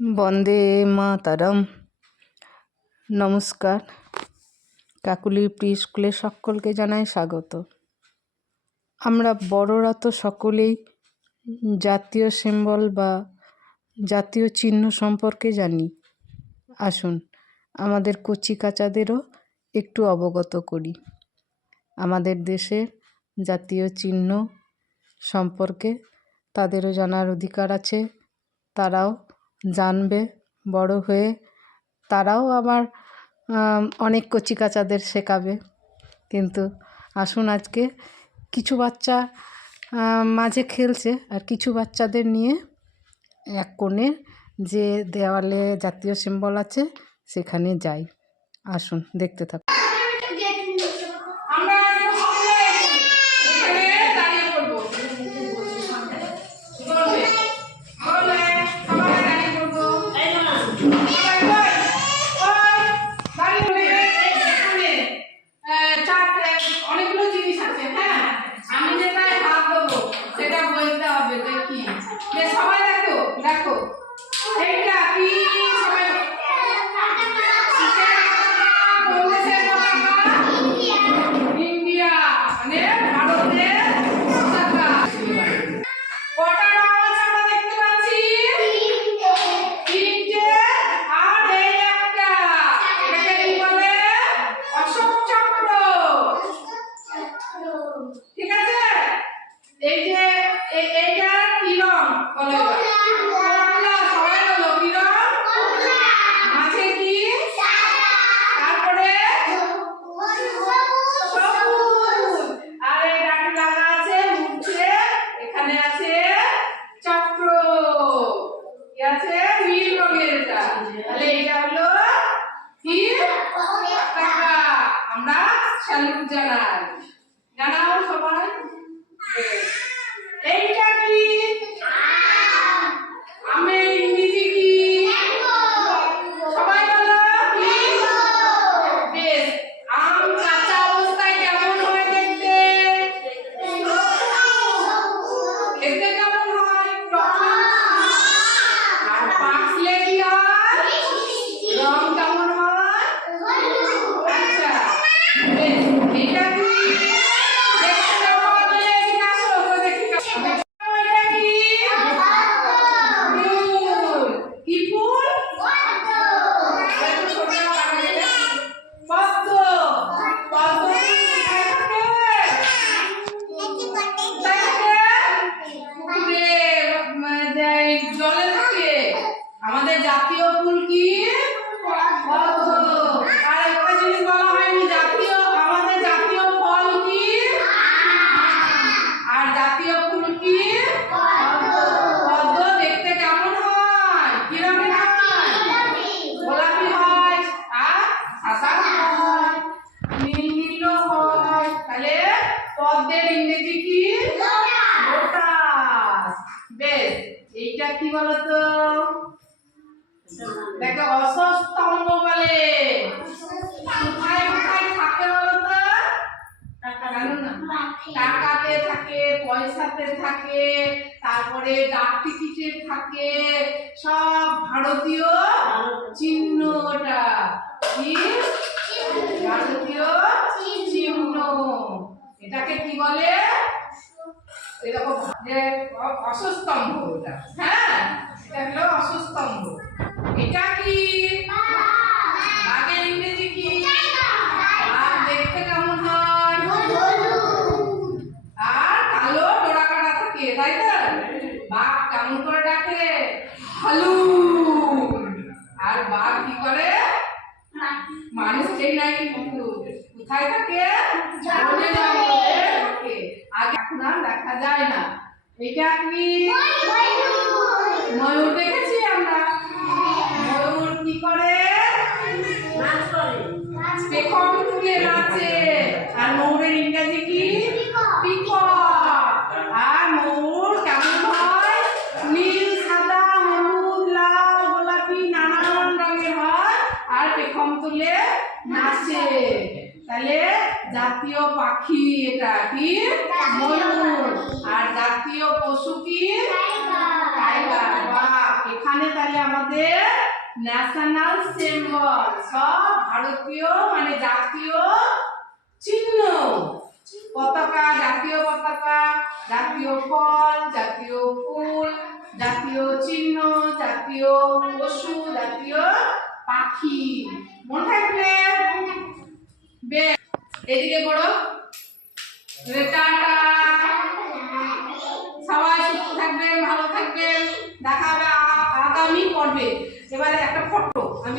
বন্দে মাতরম। নমস্কার। কাকুলি প্রি স্কুলে সকলকে জানাই স্বাগত। আমরা বড়রা তো সকলেই জাতীয় সিম্বল বা জাতীয় চিহ্ন সম্পর্কে জানি। আসুন আমাদের কচি কাচাদেরও একটু অবগত করি। আমাদের দেশের জাতীয় চিহ্ন সম্পর্কে তাদেরও জানার অধিকার আছে, তারাও জানবে বড় হয়ে, তারাও আবার অনেক কচিকাচাদের শেখাবে। কিন্তু আসুন আজকে কিছু বাচ্চা মাঝে খেলছে আর কিছু বাচ্চাদের নিয়ে এক কোণে যে দেওয়ালে জাতীয় সিম্বল আছে সেখানে যাই। আসুন দেখতে থাকুন। জানাও সবাই। এইটা কি? আমের ইংরেজি কি? সবাই বলো কি? বেশ। আম কাঁচা অবস্থায় কেমন হয় দেখতে? দেখতে কেমন হয়? আর পাকলে কি হয়? রং কেমন হয়? আচ্ছা বেশ। এইটা কি? আমাদের জাতীয় ফুল কি? আর একটা জিনিস বলা হয়নি, আমাদের জাতীয় ফল কি? আর জাতীয় ফুল কি? পদ্ম। দেখতে কেমন হয়? কি রঙের হয়? গোলাপি হয় আর সাদা হয়, নীল নীল হয়। তাহলে পদ্মের ইংরেজি কি? লোটাস। বেশ। এইটা কি বলতো? দেখো অশ্বস্তম্ভ বলে। কোথায় কোথায় থাকে বলতো? টাকাতে থাকে, পয়সাতে থাকে, তারপরে ডাক টিকিটে থাকে, সব ভারতীয় চিহ্ন। ওটা কি? ভারতীয় চিহ্ন। এটাকে কি বলে? এরকম যে অশ্বস্তম্ভ। ওটা হ্যাঁ, এটা হলো অশ্বস্তম্ভ। এটা কি? বাঘের ইংরেজি কি? বাঘ দেখতে কেমন হয়? আর কালো ডোরা কাটা থাকে, তাই তো? বাঘ কেমন করে ডাকে? হালু। আর বাঘ কি করে? মানুষকেই নাই কিন্তু কোথায় থাকে? বনে জঙ্গলে থাকে। আগে এখন আর দেখা যায় না। এটা কি? ময়ূর দেখেছি আমরা। ময়ূর কি করে? নাচ করে, পেখম তুলে নাচে। আর ময়ূরের ইংরেজি কি? পিকক। আর ময়ূর কেমন হয়? নীল, সাদা, হলুদ, লাল, গোলাপি নানান রঙের হয় আর পেখম তুলে নাচে। তাহলে জাতীয় পাখি এটা কি? ময়ূর। আর জাতীয় পশু কি? টাইগার। বাহ। এখানে তাহলে আমাদের ন্যাশনাল সিম্বল, সব ভারতীয় মানে জাতীয় চিহ্ন। পতাকা, জাতীয় পতাকা, জাতীয় ফল, জাতীয় ফুল, জাতীয় চিহ্ন, জাতীয় পশু, জাতীয় পাখি। মনে থাকবে? এদিকে করো। টাটা। সবাই সুস্থ থাকবেন, ভালো থাকবেন। দেখা হবে আগামী পর্বে। এবারে একটা ফটো আমি